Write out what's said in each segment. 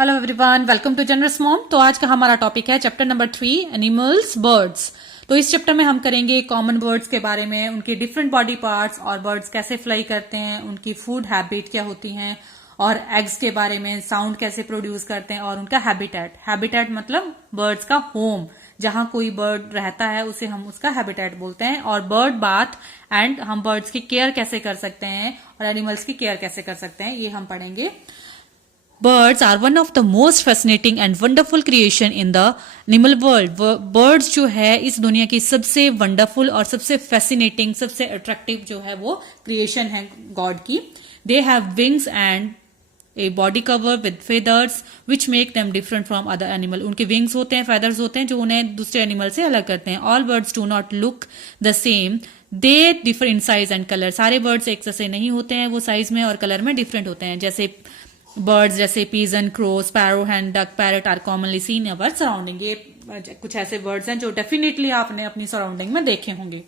Hello everyone, welcome to generous mom. तो आज का हमारा टॉपिक है चैप्टर नंबर 3 एनिमल्स बर्ड्स। तो इस चैप्टर में हम करेंगे कॉमन बर्ड्स के बारे में, उनके डिफरेंट बॉडी पार्ट्स और बर्ड्स कैसे फ्लाई करते हैं, उनकी फूड हैबिट क्या होती हैं और एग्स के बारे में, साउंड कैसे प्रोड्यूस करते हैं और उनका हैबिटेट। हैबिटेट मतलब बर्ड्स का होम, जहां कोई बर्ड रहता है उसे हम उसका हैबिटेट बोलते हैं। और बर्ड बाथ एंड हम बर्ड्स की केयर कैसे कर सकते हैं और एनिमल्स की केयर कैसे कर सकते हैं, ये हम पढ़ेंगे। Birds are one of the most fascinating and wonderful creation in the animal world. Birds जो है इस दुनिया की सबसे वंडरफुल और सबसे फैसिनेटिंग, सबसे अट्रैक्टिव जो है वो क्रिएशन है गॉड की। They have wings and a body cover with feathers which make them different from other animal. उनके wings होते हैं, feathers होते हैं जो उन्हें दूसरे एनिमल से अलग करते हैं। All birds do not look the same. They differ in size and color. सारे birds एक जैसे नहीं होते हैं, वो साइज में और कलर में डिफरेंट होते हैं। जैसे बर्ड्स जैसे pigeon, crow, sparrow, hen duck, parrot are commonly seen in our surrounding. ये कुछ ऐसे बर्ड्स हैं जो डेफिनेटली आपने अपनी सराउंडिंग में देखे होंगे।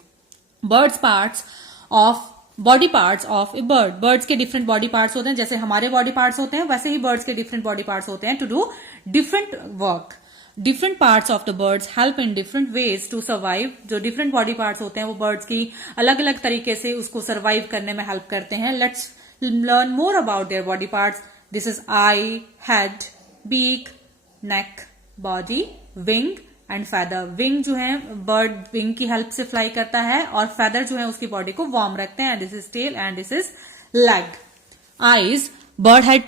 Birds parts of body parts of a bird. Birds के डिफरेंट बॉडी पार्ट्स होते हैं, जैसे हमारे बॉडी पार्ट्स होते हैं वैसे ही बर्ड्स के डिफरेंट बॉडी पार्ट्स होते हैं to do different work. Different parts of the birds help in different ways to survive. जो डिफरेंट बॉडी पार्ट्स होते हैं वो बर्ड्स की अलग अलग तरीके से उसको सर्वाइव करने में हेल्प करते हैं। Let's learn more about their body parts. This is eye, head, beak, neck, body, wing and feather. Wing जो है बर्ड विंग की हेल्प से फ्लाई करता है और feather जो है उसकी बॉडी को वार्म रखते हैं। This is tail and this is leg. Eyes, bird had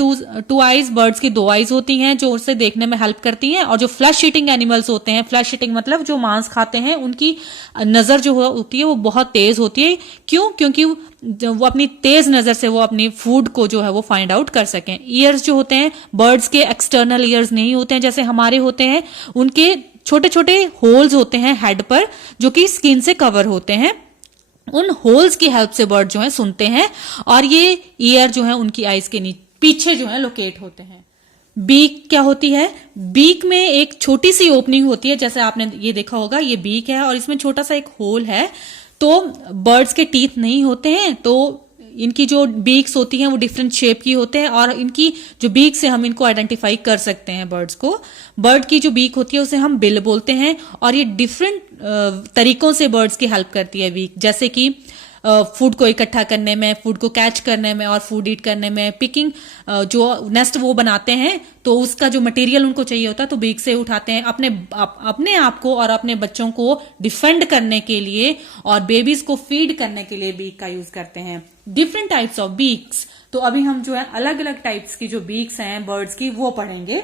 two eyes. Birds की 2 आईज होती हैं जो उसे देखने में हेल्प करती हैं। और जो फ्लैश ईटिंग एनिमल्स होते हैं, फ्लैश ईटिंग मतलब जो मांस खाते हैं, उनकी नजर जो होती है वो बहुत तेज होती है। क्यों? क्योंकि वो अपनी तेज नजर से वो अपनी फूड को जो है वो फाइंड आउट कर सकें। ईयर्स जो होते हैं बर्ड्स के एक्सटर्नल ईयर्स नहीं होते हैं जैसे हमारे होते हैं, उनके छोटे छोटे होल्स होते हैं हेड पर जो कि स्किन से कवर होते हैं। उन होल्स की हेल्प से बर्ड जो है सुनते हैं और ये ईयर जो है उनकी आईज के पीछे जो है लोकेट होते हैं। बीक क्या होती है? बीक में एक छोटी सी ओपनिंग होती है, जैसे आपने ये देखा होगा, ये बीक है और इसमें छोटा सा एक होल है। तो बर्ड्स के टीथ नहीं होते हैं, तो इनकी जो बीक्स होती हैं वो डिफरेंट शेप की होते हैं और इनकी जो बीक से हम इनको आइडेंटिफाई कर सकते हैं बर्ड्स को। बर्ड की जो बीक होती है उसे हम बिल बोलते हैं और ये डिफरेंट तरीकों से बर्ड्स की हेल्प करती है बीक, जैसे कि फूड को इकट्ठा करने में, फूड को कैच करने में और फूड ईट करने में। पिकिंग, जो नेस्ट वो बनाते हैं तो उसका जो मटेरियल उनको चाहिए होता है तो बीक से उठाते हैं। अपने आप को और अपने बच्चों को डिफेंड करने के लिए और बेबीज को फीड करने के लिए बीक का यूज करते हैं। Different types of beaks. तो अभी हम जो है अलग अलग टाइप्स की जो बीक्स हैं बर्ड्स की वो पढ़ेंगे।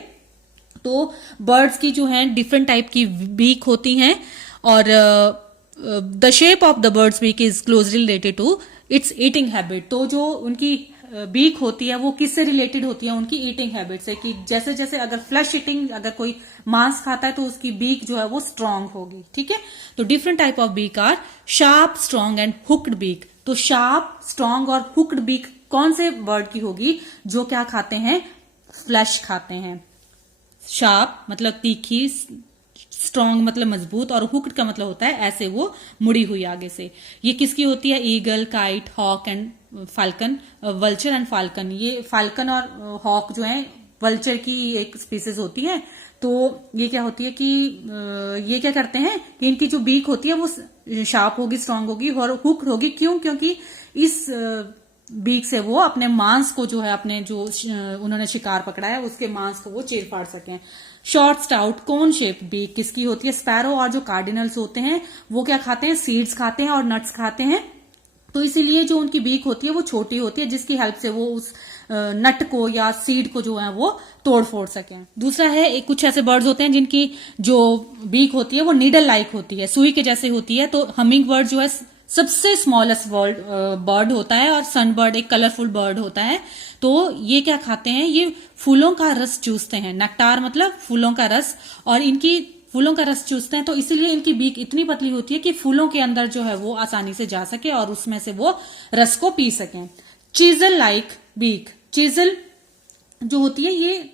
तो बर्ड्स की जो है डिफरेंट टाइप की बीक होती हैं और the shape of the bird's beak is closely related to its eating habit. तो जो उनकी बीक होती है वो किससे रिलेटेड होती है? उनकी ईटिंग हैबिट से। कि जैसे जैसे अगर फ्लैश ईटिंग, अगर कोई मांस खाता है तो उसकी बीक जो है वो स्ट्रांग होगी। ठीक है, तो different type of beak are sharp, strong and hooked beak. तो शार्प, स्ट्रांग और हुक्ड बीक कौन से बर्ड की होगी? जो क्या खाते हैं? फ्लैश खाते हैं। शार्प मतलब तीखी, स्ट्रॉन्ग मतलब मजबूत और हुक्ड का मतलब होता है ऐसे वो मुड़ी हुई आगे से। ये किसकी होती है? Eagle, kite, hawk and falcon, vulture and falcon. ये फाल्कन और हॉक जो है वल्चर की एक स्पीसीज होती है। तो ये क्या होती है कि ये क्या करते हैं कि इनकी जो बीक होती है वो शार्प होगी, स्ट्रांग होगी और हुक्ड होगी। क्यों? क्योंकि इस बीक से वो अपने मांस को जो है, अपने जो उन्होंने शिकार पकड़ा है उसके मांस को वो चीर फाड़ सकें। Short, stout, cone shape beak किसकी होती है? स्पैरो और जो कार्डिनल्स होते हैं वो क्या खाते हैं? सीड्स खाते हैं और नट्स खाते हैं। तो इसीलिए जो उनकी बीक होती है वो छोटी होती है, जिसकी हेल्प से वो उस नट को या सीड को जो है वो तोड़ फोड़ सकें। दूसरा है, कुछ ऐसे बर्ड्स होते हैं जिनकी जो बीक होती है वो नीडल लाइक होती है, सुई के जैसे होती है। तो हमिंग बर्ड जो है सबसे स्मॉलेस्ट बर्ड होता है और सन बर्ड एक कलरफुल बर्ड होता है। तो ये क्या खाते हैं? ये फूलों का रस चूसते हैं। नेक्टार मतलब फूलों का रस, और इनकी फूलों का रस चूसते हैं तो इसीलिए इनकी बीक इतनी पतली होती है कि फूलों के अंदर जो है वो आसानी से जा सके और उसमें से वो रस को पी सकें। Chisel like beak. चीजल जो होती है, ये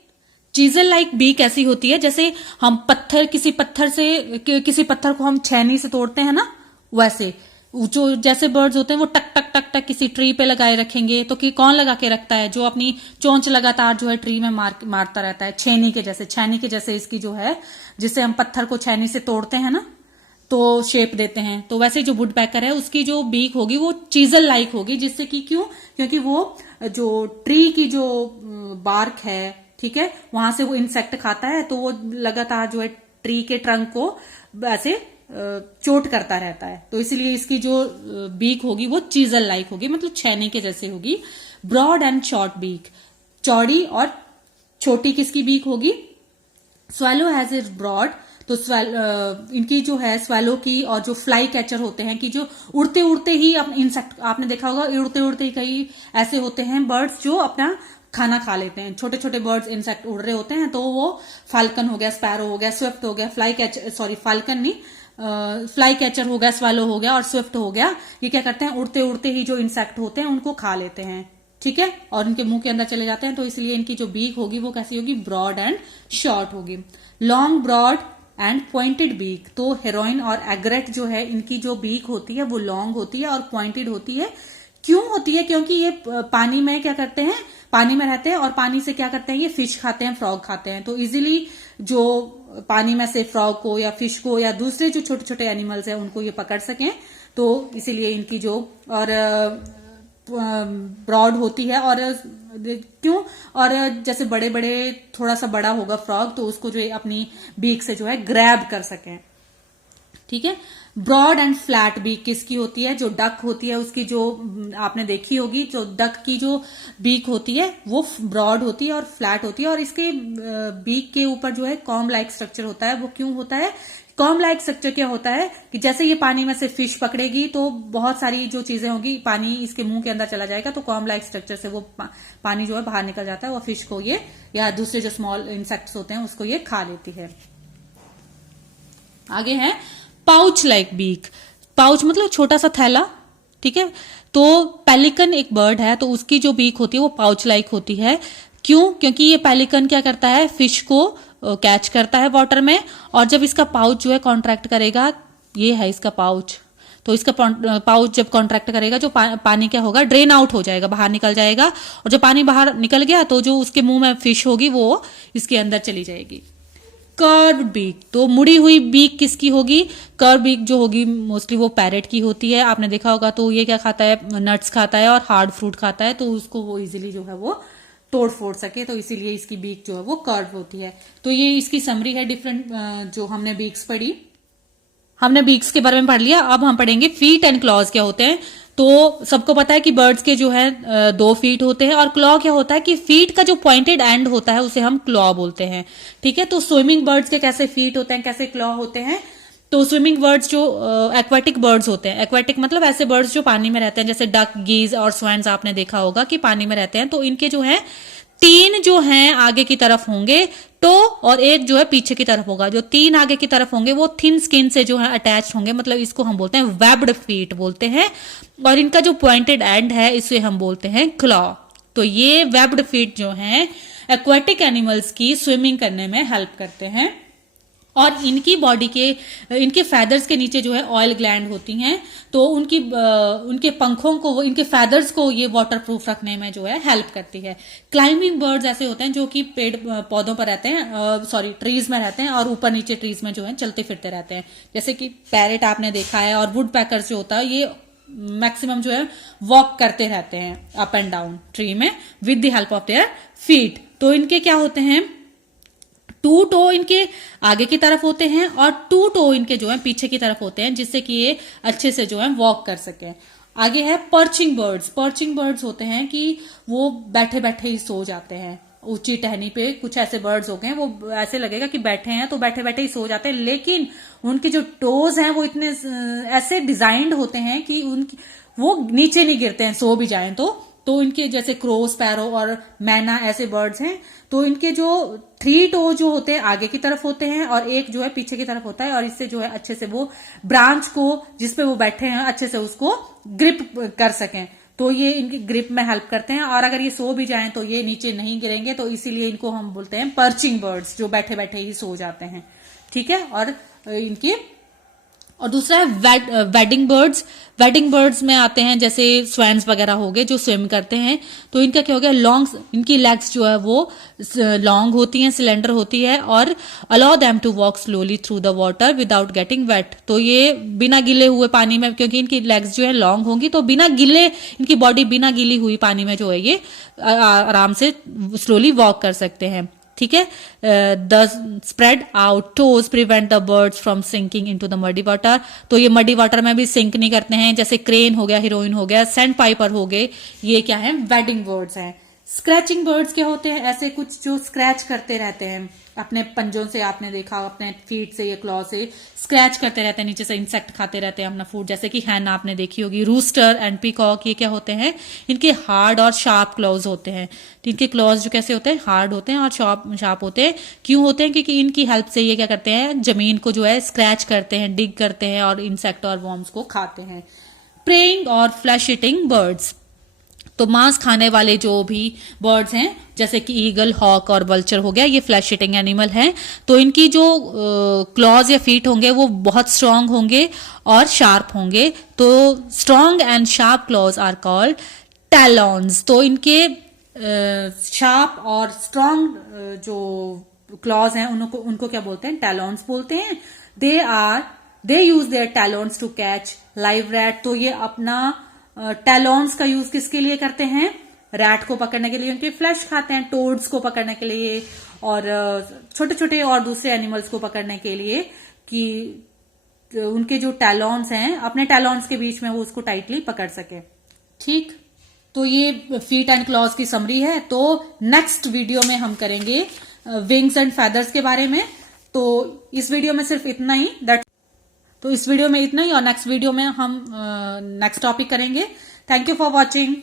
चीजल लाइक बीक ऐसी होती है जैसे हम किसी पत्थर को हम छेनी से तोड़ते हैं ना, वैसे जो जैसे बर्ड्स होते हैं वो टक टक टक टक किसी ट्री पे लगाए रखेंगे, तो कि कौन लगा के रखता है, जो अपनी चोंच लगातार जो है ट्री में मारता रहता है, छेनी के जैसे इसकी जो है, जिससे हम पत्थर को छेनी से तोड़ते हैं ना तो शेप देते हैं, तो वैसे जो वुड पैकर है उसकी जो बीक होगी वो चीजल लाइक होगी, जिससे कि क्यों, क्योंकि वो जो ट्री की जो बार्क है, ठीक है, वहां से वो इंसेक्ट खाता है, तो वो लगातार जो है ट्री के ट्रंक को ऐसे चोट करता रहता है, तो इसलिए इसकी जो बीक होगी वो चीजल लाइक होगी, मतलब छेने के जैसे होगी। ब्रॉड एंड शॉर्ट बीक, चौड़ी और छोटी किसकी बीक होगी, स्वैलो हैज इज ब्रॉड, तो इनकी जो है स्वैलो की, और जो फ्लाई कैचर होते हैं कि जो उड़ते उड़ते ही इंसेक्ट, आपने देखा होगा उड़ते उड़ते ही कई ऐसे होते हैं बर्ड्स जो अपना खाना खा लेते हैं, छोटे छोटे बर्ड्स इंसेक्ट उड़ रहे होते हैं, तो वो फाल्कन हो गया, स्पैरो हो गया, स्विफ्ट हो गया, फ्लाई कैचर, सॉरी फाल्कन नहीं, फ्लाई कैचर हो गया, स्वैलो हो गया और स्विफ्ट हो गया, ये क्या करते हैं, उड़ते उड़ते ही जो इंसेक्ट होते हैं उनको खा लेते हैं, ठीक है, और उनके मुंह के अंदर चले जाते हैं, तो इसलिए इनकी जो बीक होगी वो कैसी होगी, ब्रॉड एंड शॉर्ट होगी। Long, broad and pointed beak, तो हेरोइन और एग्रेट जो है इनकी जो बीक होती है वो लॉन्ग होती है और पॉइंटेड होती है। क्यों होती है, क्योंकि ये पानी में क्या करते हैं, पानी में रहते हैं और पानी से क्या करते हैं, ये फिश खाते हैं, फ्रॉग खाते हैं, तो इजीली जो पानी में से फ्रॉग को या फिश को या दूसरे जो छोटे छोटे एनिमल्स हैं उनको ये पकड़ सकें, तो इसीलिए इनकी जो और ब्रॉड होती है, और क्यों, और जैसे बड़े बड़े थोड़ा सा बड़ा होगा फ्रॉग तो उसको जो है अपनी बीक से जो है ग्रैब कर सकें, ठीक है। ब्रॉड एंड फ्लैट बीक किसकी होती है, जो डक होती है उसकी, जो आपने देखी होगी, जो डक की जो बीक होती है वो ब्रॉड होती है और फ्लैट होती है, और इसके बीक के ऊपर जो है कॉम लाइक स्ट्रक्चर होता है। वो क्यों होता है, कॉम लाइक स्ट्रक्चर क्या होता है कि जैसे ये पानी में से फिश पकड़ेगी तो बहुत सारी जो चीजें होगी, पानी इसके मुंह के अंदर चला जाएगा, तो कॉम लाइक स्ट्रक्चर से वो पानी जो है बाहर निकल जाता है, वो फिश को ये या दूसरे जो स्मॉल इंसेक्ट्स होते हैं उसको ये खा लेती है। आगे है पाउच लाइक बीक, पाउच मतलब छोटा सा थैला, ठीक है, तो पेलिकन एक बर्ड है, तो उसकी जो बीक होती है वो पाउच लाइक होती है। क्यों, क्योंकि ये पेलिकन क्या करता है, फिश को कैच करता है वाटर में, और जब इसका पाउच जो है कॉन्ट्रैक्ट करेगा, ये है इसका पाउच, तो इसका पाउच जब कॉन्ट्रैक्ट करेगा जो पानी क्या होगा, ड्रेन आउट हो जाएगा, बाहर निकल जाएगा, और जब पानी बाहर निकल गया तो जो उसके मुंह में फिश होगी वो इसके अंदर चली जाएगी। कर्व बीक, तो मुड़ी हुई बीक किसकी होगी, कर्व बीक जो होगी मोस्टली वो पैरेट की होती है, आपने देखा होगा, तो ये क्या खाता है, नट्स खाता है और हार्ड फ्रूट खाता है, तो उसको वो इजीली जो है वो तोड़ फोड़ सके, तो इसीलिए इसकी बीक जो है वो कर्व होती है। तो ये इसकी समरी है, डिफरेंट जो हमने बीक्स पढ़ी, हमने बीक्स के बारे में पढ़ लिया। अब हम पढ़ेंगे फीट एंड क्लॉज क्या होते हैं। तो सबको पता है कि बर्ड्स के जो है 2 फीट होते हैं, और क्लॉ क्या होता है कि फीट का जो पॉइंटेड एंड होता है उसे हम क्लॉ बोलते हैं, ठीक है। तो स्विमिंग बर्ड्स के कैसे फीट होते हैं, कैसे क्लॉ होते हैं, तो स्विमिंग बर्ड्स जो एक्वाटिक बर्ड्स होते हैं, एक्वाटिक मतलब ऐसे बर्ड्स जो पानी में रहते हैं, जैसे डक, गीज और स्वैन्स आपने देखा होगा कि पानी में रहते हैं, तो इनके जो है 3 जो हैं आगे की तरफ होंगे टो, और एक जो है पीछे की तरफ होगा। जो 3 आगे की तरफ होंगे वो थिन स्किन से जो है अटैच होंगे, मतलब इसको हम बोलते हैं वेब्ड फीट बोलते हैं, और इनका जो पॉइंटेड एंड है इसे हम बोलते हैं क्लॉ। तो ये वेब्ड फीट जो हैं एक्वाटिक एनिमल्स की स्विमिंग करने में हेल्प करते हैं, और इनकी बॉडी के, इनके फैदर्स के नीचे जो है ऑयल ग्लैंड होती हैं, तो उनके पंखों को, इनके फैदर्स को ये वाटर प्रूफ रखने में जो है हेल्प करती है। क्लाइंबिंग बर्ड्स ऐसे होते हैं जो कि पेड़ पौधों पर रहते हैं, सॉरी ट्रीज में रहते हैं, और ऊपर नीचे ट्रीज में जो है चलते फिरते रहते हैं, जैसे कि पैरेट आपने देखा है, और वुड पैकर्स जो होता है ये मैक्सिमम जो है वॉक करते रहते हैं अप एंड डाउन ट्री में with the help of their feet. तो इनके क्या होते हैं, 2 टो इनके आगे की तरफ होते हैं और 2 टो इनके जो है पीछे की तरफ होते हैं, जिससे कि ये अच्छे से जो है वॉक कर सके। आगे है पर्चिंग बर्ड्स। पर्चिंग बर्ड्स होते हैं कि वो बैठे बैठे ही सो जाते हैं ऊंची टहनी पे। कुछ ऐसे बर्ड्स हो गए वो ऐसे लगेगा कि बैठे हैं तो बैठे बैठे ही सो जाते हैं, लेकिन उनके जो टोज हैं वो इतने ऐसे डिजाइंड होते हैं कि उनकी वो नीचे नहीं गिरते हैं, सो भी जाएं तो इनके जैसे क्रो, स्पैरो और मैना ऐसे बर्ड्स हैं, तो इनके जो 3 टो जो होते हैं आगे की तरफ होते हैं और एक जो है पीछे की तरफ होता है, और इससे जो है अच्छे से वो ब्रांच को जिसपे वो बैठे हैं अच्छे से उसको ग्रिप कर सकें, तो ये इनकी ग्रिप में हेल्प करते हैं। और अगर ये सो भी जाएं तो ये नीचे नहीं गिरेंगे, तो इसीलिए इनको हम बोलते हैं पर्चिंग बर्ड्स, जो बैठे बैठे ही सो जाते हैं, ठीक है। और इनकी और दूसरा है वेडिंग बर्ड्स। वेडिंग बर्ड्स में आते हैं जैसे स्वैन्स वगैरह हो गए जो स्विम करते हैं, तो इनका क्या हो गया, लॉन्ग, इनकी लेग्स जो है वो लॉन्ग होती हैं, सिलेंडर होती है, और allow them to walk slowly through the water without getting wet. तो ये बिना गिले हुए पानी में, क्योंकि इनकी लेग्स जो है लॉन्ग होंगी, तो बिना गिले, इनकी बॉडी बिना गिली हुई पानी में जो है ये आराम से स्लोली वॉक कर सकते हैं। ठीक है। The spread out toes prevent the birds from sinking into the muddy water. तो ये मडी वाटर में भी सिंक नहीं करते हैं, जैसे क्रेन हो गया, हीरोइन हो गया, सैंड पाइपर हो गए, ये क्या है, वेडिंग बर्ड्स हैं। स्क्रैचिंग बर्ड्स क्या होते हैं, ऐसे कुछ जो स्क्रैच करते रहते हैं अपने पंजों से, आपने देखा अपने फीट से या क्लॉ से स्क्रैच करते रहते हैं, नीचे से इंसेक्ट खाते रहते हैं अपना फूड, जैसे कि हैन आपने देखी होगी। रूस्टर एंड पीकॉक, ये क्या होते हैं, इनके हार्ड और शार्प क्लॉज होते हैं। इनके क्लॉज जो कैसे होते हैं, हार्ड होते हैं और शार्प होते हैं। क्यों होते हैं, क्योंकि इनकी हेल्प से ये क्या करते हैं, जमीन को जो है स्क्रैच करते हैं, डिग करते हैं और इंसेक्ट और वॉर्म्स को खाते हैं। प्रेइंग और फ्लैश ईटिंग बर्ड्स, तो मांस खाने वाले जो भी बर्ड्स हैं जैसे कि ईगल, हॉक और वल्चर हो गया, ये फ्लैश ईटिंग एनिमल हैं। तो इनकी जो क्लॉज या फीट होंगे वो बहुत स्ट्रांग होंगे और शार्प होंगे। तो strong and sharp claws are called talons. तो इनके शार्प और स्ट्रांग जो क्लॉज हैं उनको क्या बोलते हैं, टैलॉन्स बोलते हैं। They use their talons to catch live rat. तो ये अपना टैलॉन्स का यूज किसके लिए करते हैं, रैट को पकड़ने के लिए, उनके फ्लैश खाते हैं, टोड्स को पकड़ने के लिए और छोटे छोटे और दूसरे एनिमल्स को पकड़ने के लिए, कि उनके जो टैलॉन्स हैं अपने टैलॉन्स के बीच में वो उसको टाइटली पकड़ सके। ठीक, तो ये फीट एंड क्लॉज की समरी है। तो नेक्स्ट वीडियो में हम करेंगे विंग्स एंड फेदर्स के बारे में। तो इस वीडियो में सिर्फ इतना ही, और नेक्स्ट वीडियो में हम नेक्स्ट टॉपिक करेंगे। Thank you for watching.